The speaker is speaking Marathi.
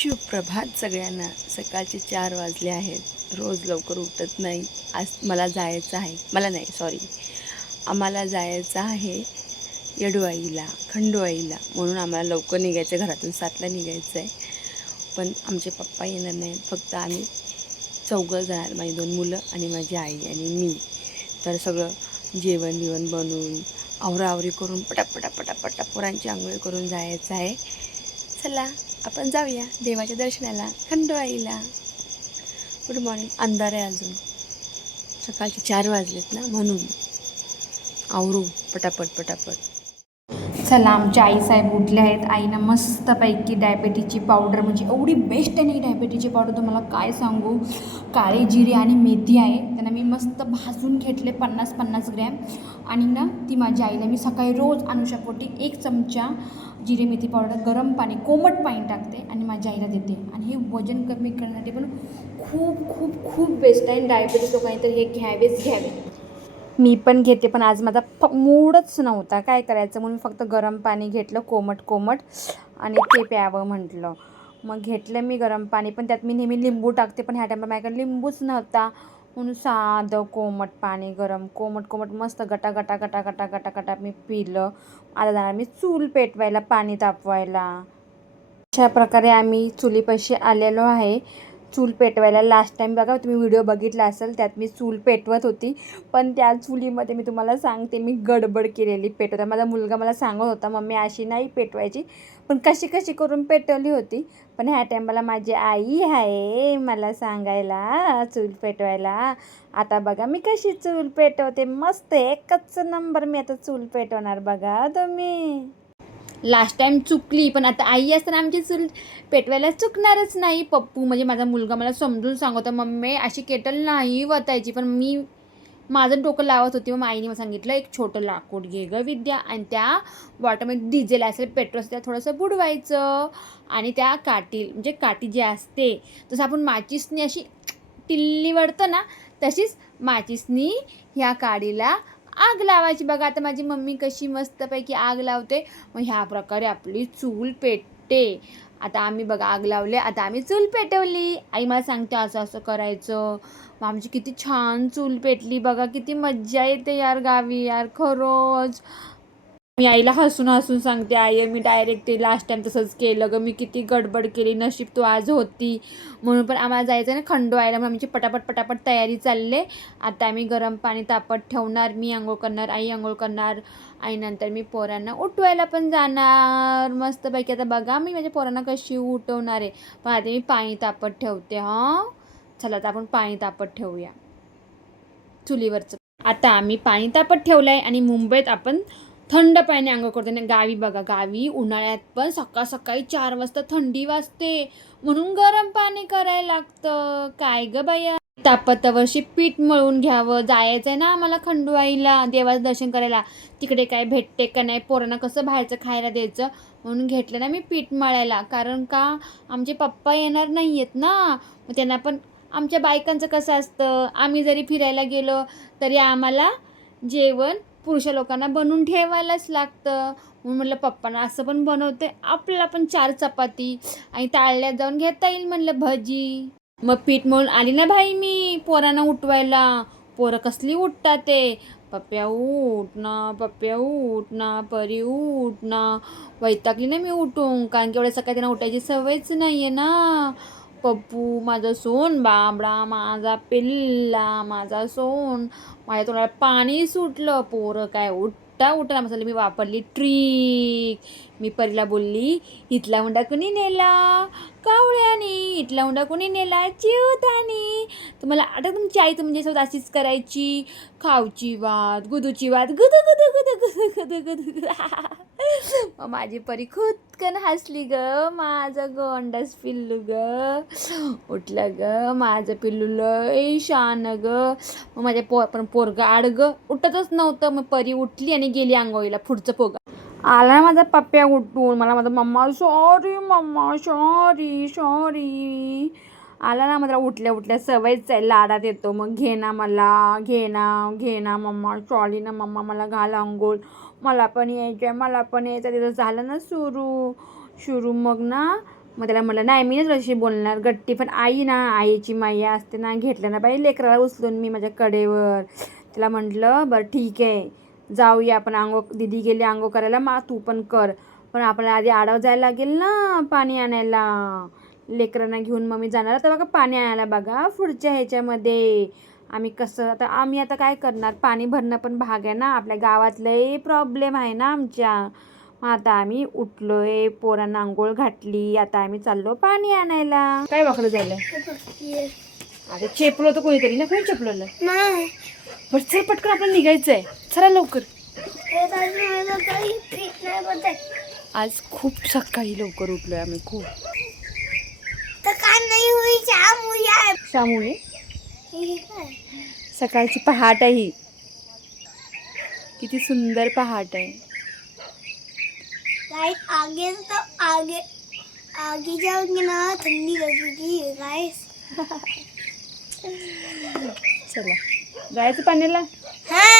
सुप्रभात सगळ्यांना. सकाळचे 4 वाजले आहेत. रोज लवकर उठत नाही. आज मला जायचं आहे, मला नाही सॉरी, आम्हाला जायचं आहे येडूआईला, खंडूआईला. म्हणून आम्हाला लवकर निघायचं आहे, घरातून 7ला निघायचं आहे. पण आमचे पप्पा येणार नाहीत, फक्त आम्ही चौघं जाणार, माझी 2 मुलं आणि माझी आई आणि मी. तर सगळं जेवण बिवण बनवून आवराआवरी करून पटापटा पटापटा पोरांची आंघोळ करून जायचं आहे. चला आपण जाऊया देवाच्या दर्शनाला, खंडोबाईला. Good morning. अंधार आहे अजून, सकाळचे 4 वाजलेत ना, म्हणून आवरू पटापट पटापट. चला, आमच्या आईसाहेब उठले आहेत. आईनं मस्तपैकी डायबेटीजची पावडर, म्हणजे एवढी बेस्ट आहे ना ही डायबेटीजची पावडर, तुम्हाला काय सांगू. काळे जिरे आणि मेथी आहे, त्यांना मी मस्त भाजून घेतले 50-50 ग्रॅम. आणि ना ती माझ्या आईला मी सकाळी रोज अनुशापोटी 1 चमचा जिरे मेथी पावडर गरम पाणी, कोमट पाणी टाकते आणि माझ्या आईला देते. आणि हे वजन कमी करण्यासाठी पण खूप खूप खूप बेस्ट आहे. डायबेटीज लोकांनी तर हे घ्यावेच घ्यावे. मी पण घेते, पण आज माझा मूडच नव्हता काय करायचं, म्हणून फक्त गरम पाणी घेतलं कोमट आणि ते प्यावं म्हटलं. मग घेतलं मी गरम पाणी, पण त्यात मी नेहमी लिंबू टाकते, पण ह्या टायमाला माझ्याकडे लिंबूच नव्हता. म्हणून साधं कोमट पाणी, गरम कोमट मस्त गटा गटा गटा गटा गटा गटा मी पिलं. आता जाणार मी चूल पेटवायला, पाणी तापवायला. अशा प्रकारे आम्ही चुलीपाशी आलेलो आहे चूल पेटवायला. लास्ट टाईम बघा तुम्ही व्हिडिओ बघितला असेल, त्यात मी चूल पेटवत होती, पण त्या चुलीमध्ये मी तुम्हाला सांगते मी गडबड केलेली पेटवता. माझा मुलगा मला सांगत होता, मम्मी अशी नाही पेटवायची, पण कशी कशी करून पेटवली होती. पण ह्या टायमाला माझी आई आहे मला सांगायला चूल पेटवायला. आता बघा मी कशी चूल पेटवते, मस्त एकच नंबर मी आता चूल पेटवणार बघा तुम्ही. लास्ट टाईम चुकली, पण आता आई असताना आमची चूल पेटवायला चुकणारच नाही. पप्पू म्हणजे माझा मुलगा मला समजून सांगतो, मम्मी अशी केटल नाही वतायची, पण मी माझं डोकं लावत होती. मग आईने मला सांगितलं, एक छोटं लाकूड घे गं विद्या, आणि त्या बॉटलमध्ये डिझेल असेल, पेट्रोल असेल, त्या थोडंसं बुडवायचं, आणि त्या काठी, म्हणजे काठी जी असते तसं आपण माचीसनी अशी टिल्ली वळतो ना, तशीच माचीसनी ह्या काडीला आग लावायची. बघा आता माझी मम्मी कशी मस्तपैकी आग लावते. मग ह्या प्रकारे आपली चूल पेटते. आता आम्ही बघा आग लावले, आता आम्ही चूल पेटवली. आई मला सांगते असं असं करायचं. मग आमची किती छान चूल पेटली बघा, किती मज्जा येते यार गावी यार, खरंच. मी आईला हसून हसून सांगते, आई मी डायरेक्ट ते लास्ट टाईम तसंच केलं गं, मी किती गडबड केली, नशीब तू आज होती म्हणून. पण आम्हाला जायचं ना खंडोबाईला, म्हणून आमची पटापट पटापट तयारी चालले. आता आम्ही गरम पाणी तापत ठेवणार, मी आंघोळ करणार, आई आंघोळ करणार, आणि नंतर मी पोरांना उठवायला पण जाणार मस्तपैकी. आता बघा मी माझ्या पोरांना कशी उठवणार आहे, पण आता मी पाणी तापत ठेवते. हां चला, आता आपण पाणी तापत ठेवूया चुलीवरचं. आता आम्ही पाणी तापत ठेवलं आहे, आणि मुंबईत आपण थंड पाण्याने अंघोळ करतो ना. गावी बघा, गावी उन्हाळ्यात पण सकाळ सकाळी 4 वाजता थंडी वाजते, म्हणून गरम पाणी करायला लागतं. काय गं बाया. तापतावरशी पीठ मळून घ्यावं, जायचं आहे ना आम्हाला खंडूआईला देवाचं दर्शन करायला. तिकडे काय भेटते का नाही, पोरांना कसं बाहेरचं खायला द्यायचं, म्हणून घेतलं ना मी पीठ मळायला. कारण का आमचे पप्पा येणार नाही आहेत ना, मग त्यांना पण, आमच्या बायकांचं कसं असतं, आम्ही जरी फिरायला गेलो तरी आम्हाला जेवण पुरुष लोकांना बनवून ठेवायलाच लागतं. म्हणून म्हटलं पप्पांना असं पण बनवते, आपल्याला पण 4 चपाती आणि ताळल्यात जाऊन घेता येईल म्हटलं भजी. मग पीठ मळून आली ना भाई मी पोरांना उठवायला. पोरं कसली उठतात ते, पप्प्या उठ ना, पप्प्या उठ ना, परी उठ ना. वैतागली ना मी उठून, कारण की एवढ्या सकाळी त्यांना उठायची सवयच नाही आहे ना. पप्पू माझं सोन बाबडा, माझा पिल्ला, माझा सोन. माझ्या तोंडाला पाणी सुटलं. पोरं काय उठता मसाला मी वापरली ट्रिक. मी परीला बोलली, इथला हुंडा कुणी नेला, कावळ्यानी. इथला हुंडा कुणी नेला, चिवतानी. तुम्हाला आठवतं तुमची आई तुमच्यासोबत अशीच करायची, खाऊची वाद, गुदूची वाद, गुदू गुदू गुदू गुदू गुदू गुदू. मग माझी परी खुदकन हसली ग, माझं गोंडस पिल्लू ग. उठलं ग माझं पिल्लू, लय शान ग. मग माझ्या पोरगं आडगं उठतच नव्हतं. मग परी उठली आणि गेली अंघोळीला. पुढचं पोगा आला ना माझा पप्प्या उठून, मला माझा मम्मा सॉरी, मम्मा सॉरी सॉरी आला ना. मला उठल्या उठल्या सवयच आहे, लाडात येतो. मग घे ना मला, घे ना मम्मा, सॉरी ना मम्मा, मला घाल अंघोळ, मला पण यायचं आहे, मला पण यायचं. तिथं झालं ना सुरू. मग ना मग त्याला म्हटलं नाही मी नाही तुझ्याशी बोलणार गट्टी. पण आई ना, आईची माया असते ना, घेतलं ना बाई लेकराला उचलून मी माझ्या कडेवर. तिला म्हटलं बरं ठीक आहे जाऊया आपण, दीदी गेली आंघोळ करायला, तू पण कर. पण आपल्याला आधी आडाव जायला लागेल ना पाणी आणायला. लेकरांना घेऊन मग मी जाणार तर बघा पाणी आणायला. बघा पुढच्या ह्याच्यामध्ये आम्ही कसं आता काय करणार, पाणी भरणं पण भाग आहे ना, आपल्या गावातले प्रॉब्लेम आहे ना आमच्या. मग आता आम्ही उठलोय, पोरांना आंघोळ घातली, आता आम्ही चाललो पाणी आणायला. काय वाकडं झालं अरे, चेपलं होतं कोणीतरी ना, कोणी चेपलं बरं चल पटकन आपल्याला निघायचंय, चला लवकर. आज खूप सकाळी लवकर उठलोय आम्ही, खूप. शामुळे सकाळची पहाट आहे ही, किती सुंदर पहाट आहे. आगे तो आगे जाओगे ना ठंडी लगेगी गाइस. चला जायचं पाण्याला. हाँ.